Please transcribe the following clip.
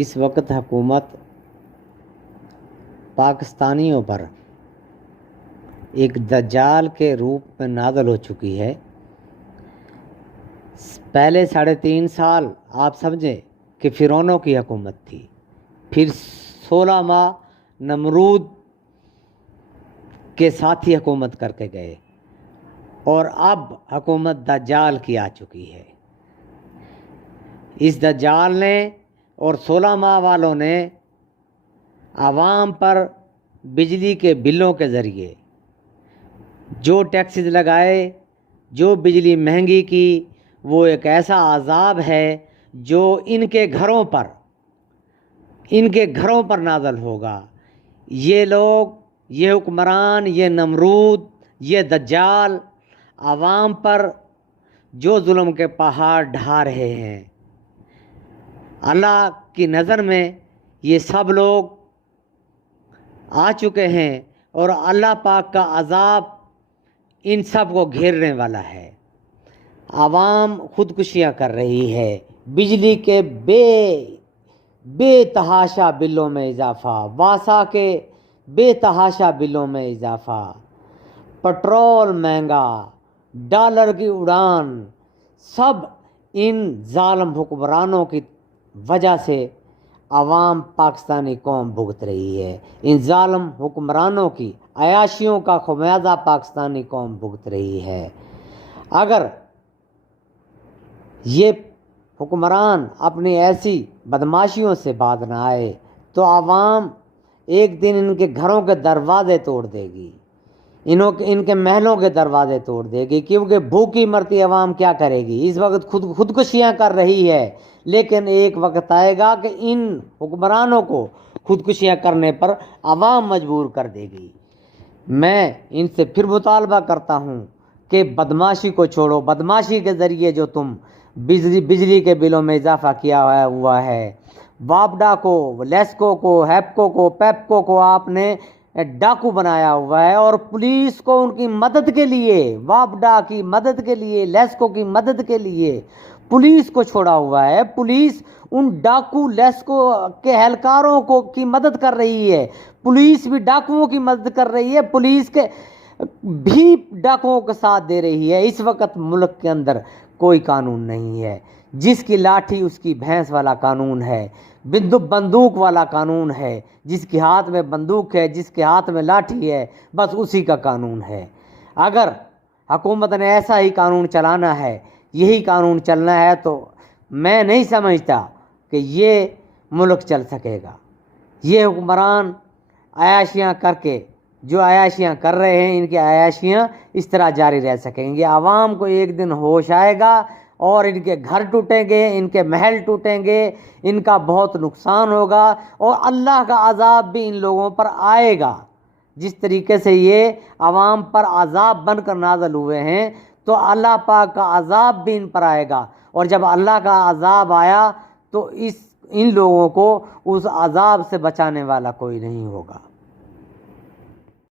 اس وقت حکومت پاکستانیوں پر ایک دجال کے روپ میں نازل ہو چکی ہے۔ پہلے 3.5 سال آپ سمجھیں کہ فرعونوں کی حکومت تھی، پھر 16 ماہ نمرود کے ساتھی حکومت کر کے گئے، اور اب حکومت دجال کی آ چکی ہے۔ اس دجال نے اور 16 ماہ والوں نے عوام پر بجلی کے بلوں کے ذریعے جو ٹیکسز لگائے، جو بجلی مہنگی کی، وہ ایک ایسا عذاب ہے جو ان کے گھروں پر نازل ہوگا۔ یہ لوگ، یہ حکمران، یہ نمرود، یہ دجال عوام پر جو ظلم کے پہاڑ ڈھا رہے ہیں، اللہ کی نظر میں یہ سب لوگ آ چکے ہیں، اور اللہ پاک کا عذاب ان سب کو گھیرنے والا ہے۔ عوام خودکشیاں کر رہی ہے، بجلی کے بے تحاشا بلوں میں اضافہ، واسا کے بے تحاشا بلوں میں اضافہ، پٹرول مہنگا، ڈالر کی اڑان، سب ان ظالم حکمرانوں کی وجہ سے عوام پاکستانی قوم بھگت رہی ہے۔ ان ظالم حکمرانوں کی عیاشیوں کا خمیازہ پاکستانی قوم بھگت رہی ہے۔ اگر یہ حکمران اپنی ایسی بدماشیوں سے باز نہ آئے تو عوام ایک دن ان کے گھروں کے دروازے توڑ دے گی، ان کے محلوں کے دروازے توڑ دے گی، کیونکہ بھوکی مرتی عوام کیا کرے گی؟ اس وقت خودکشیاں کر رہی ہے، لیکن ایک وقت آئے گا کہ ان حکمرانوں کو خودکشیاں کرنے پر عوام مجبور کر دے گی۔ میں ان سے پھر مطالبہ کرتا ہوں کہ بدماشی کو چھوڑو۔ بدماشی کے ذریعے جو تم بجلی کے بلوں میں اضافہ کیا ہوا ہے، وابڈا کو، لیسکو کو، ہیپکو کو، پیپکو کو آپ نے ڈاکو بنایا ہوا ہے، اور پولیس کو ان کی مدد کے لیے، وابڈا کی مدد کے لیے، لیسکو کی مدد کے لیے پولیس کو چھوڑا ہوا ہے۔ پولیس ان ڈاکو لیسکو کے اہلکاروں کی مدد کر رہی ہے، پولیس بھی ڈاکوؤں کی مدد کر رہی ہے، پولیس کے بھی ڈاکوؤں کا ساتھ دے رہی ہے۔ اس وقت ملک کے اندر کوئی قانون نہیں ہے، جس کی لاٹھی اس کی بھینس والا قانون ہے، بندوق والا قانون ہے، جس کے ہاتھ میں بندوق ہے، جس کے ہاتھ میں لاٹھی ہے، بس اسی کا قانون ہے۔ اگر حکومت نے ایسا ہی قانون چلانا ہے، یہی قانون چلنا ہے، تو میں نہیں سمجھتا کہ یہ ملک چل سکے گا۔ یہ حکمران عیاشیاں کر کے جو عیاشیاں کر رہے ہیں، ان کی عیاشیاں اس طرح جاری رہ سکیں گے۔ عوام کو ایک دن ہوش آئے گا اور ان کے گھر ٹوٹیں گے، ان کے محل ٹوٹیں گے، ان کا بہت نقصان ہوگا، اور اللہ کا عذاب بھی ان لوگوں پر آئے گا۔ جس طریقے سے یہ عوام پر عذاب بن کر نازل ہوئے ہیں، تو اللہ پاک کا عذاب بھی ان پر آئے گا، اور جب اللہ کا عذاب آیا تو ان لوگوں کو اس عذاب سے بچانے والا کوئی نہیں ہوگا۔